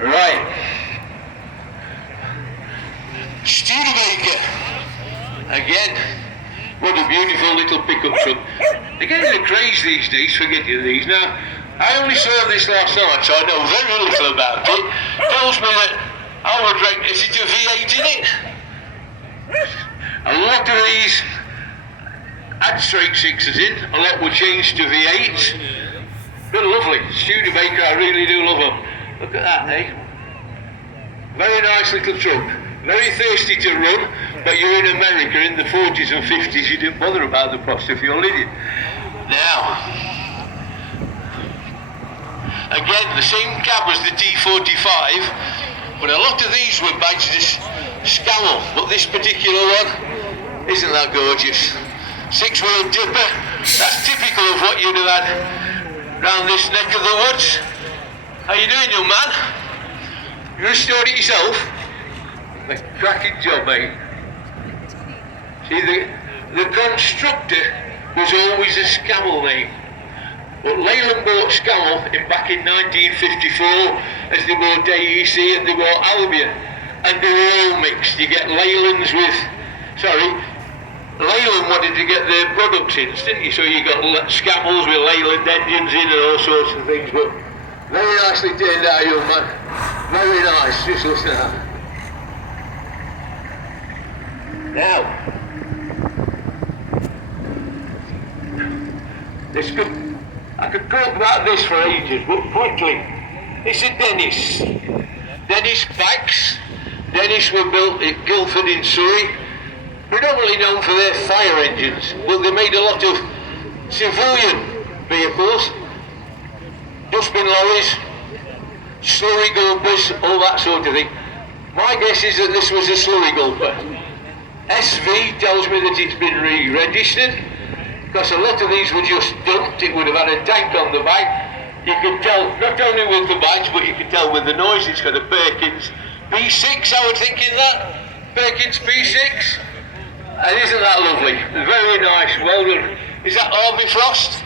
Right. Studebaker. Again, what a beautiful little pickup truck. They're getting a craze these days for getting these. Now, I only served this last night, so I know very little about it. Tells me that I would reckon, is it a V8 in it? A lot of these had straight sixes in, a lot were changed to V8s. They're lovely. Studebaker, I really do love them. Look at that, eh? Very nice little truck. Very thirsty to run, but you're in America in the 40s and 50s, you didn't bother about the cost of fuel, did you? Now, again, the same cab as the T45, but a lot of these were badged as Scamel, but this particular one, isn't that gorgeous? 6-wheel dipper, that's typical of what you'd have had round this neck of the woods. How you doing, young man? You restored it yourself? A cracking job, mate. See, the constructor was always a Scamel name. But Leyland bought Scamel back in 1954 as they bought AEC and they bought Albion. And they were all mixed. You get Leylands with... Leyland wanted to get their products in, didn't you? So you got Scamels with Leyland engines in and all sorts of things. But very nicely turned out, young man. Very nice. Just listen to that. Now, I could talk about this for ages, but quickly, it's a Dennis. Dennis bikes. Dennis were built at Guildford in Surrey, predominantly known for their fire engines, but they made a lot of civilian vehicles, dustbin lorries, slurry gulpers, all that sort of thing. My guess is that this was a slurry gulper. SV tells me that it's been re-registered, because a lot of these were just dumped. It would have had a tank on the back. You could tell, not only with the badge, but you could tell with the noise. It's got a Perkins P6, I was thinking that. Perkins P6. And isn't that lovely? Very nice, well done. Is that Harvey Frost?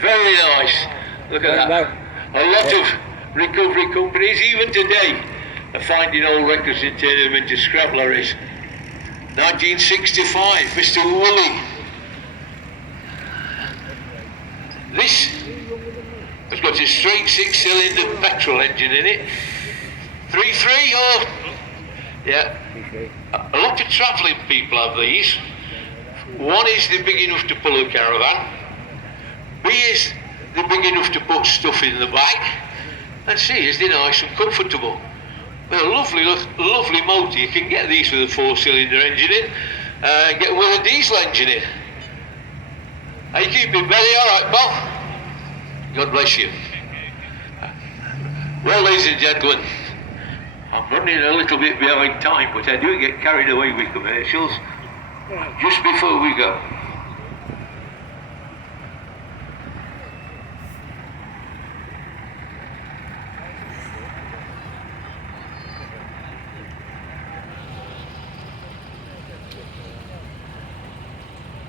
Very nice. Look at that. A lot of recovery companies, even today, are finding old records and turning them into scrap lorries. 1965, Mr. Woolley. This has got a straight 6-cylinder petrol engine in it. 3.3 or... Yeah. A lot of travelling people have these. One is they're big enough to pull a caravan. B is they're big enough to put stuff in the back. And C is they're nice and comfortable. They're a lovely motor. You can get these with a 4-cylinder engine in, and get with a diesel engine in. Are you keeping Betty all right, pal? God bless you. Well, ladies and gentlemen, I'm running a little bit behind time, but I do get carried away with commercials. Just before we go,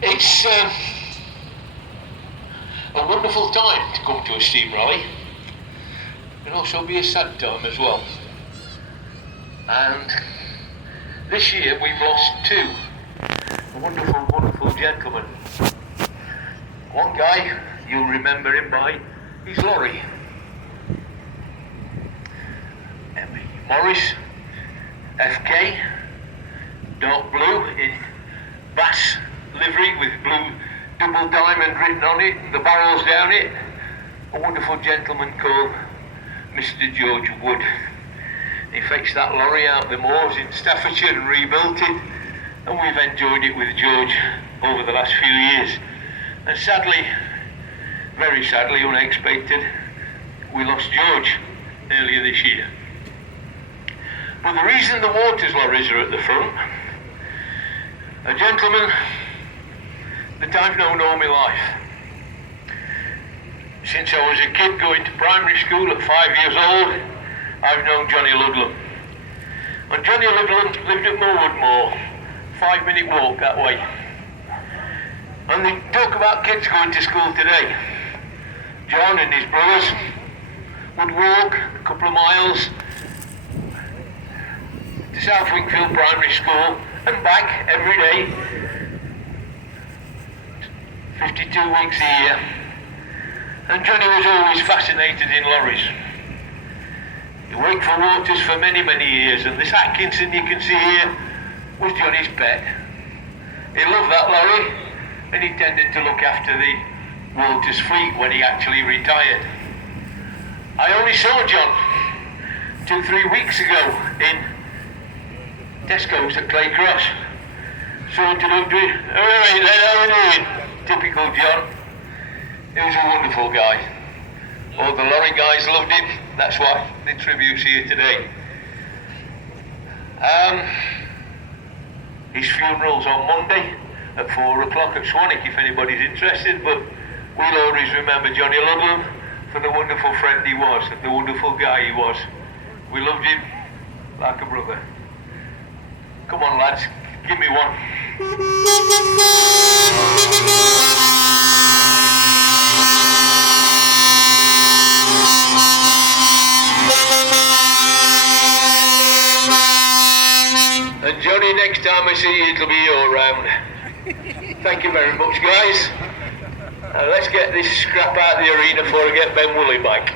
it's a wonderful time to come to a steam rally. It can also be a sad time as well. And this year we've lost two wonderful gentlemen. One guy, you'll remember him by his lorry. Morris, FK, dark blue in bass livery with blue double diamond written on it, the barrels down it. A wonderful gentleman called Mr. George Wood. He fetched that lorry out the moors in Staffordshire and rebuilt it, and we've enjoyed it with George over the last few years. And sadly, very sadly, unexpected, we lost George earlier this year. But the reason the Waters lorries are at the front, a gentleman that I've known all my life. Since I was a kid going to primary school at 5 years old, I've known Johnny Ludlam. And Johnny Ludlam lived at Millwood Moor, 5-minute walk that way. And they talk about kids going to school today. John and his brothers would walk a couple of miles to South Wickfield Primary School and back every day, 52 weeks a year. And Johnny was always fascinated in lorries. He worked for Waters for many, many years, and this Atkinson you can see here was Johnny's pet. He loved that lorry, and he tended to look after the Waters fleet when he actually retired. I only saw John 2-3 weeks ago in Tesco's at Clay Cross. So to look to him, alright then, how are you doing? Typical John. He was a wonderful guy. All the lorry guys loved him. That's why the tribute's here today. His funeral's on Monday at 4 o'clock at Swanwick if anybody's interested, but we'll always remember Johnny Ludlam for the wonderful friend he was, the wonderful guy he was. We loved him like a brother. Come on lads, give me one. And Johnny, next time I see you, it'll be your round. Thank you very much, guys. Let's get this scrap out of the arena before I get Ben Woolley back.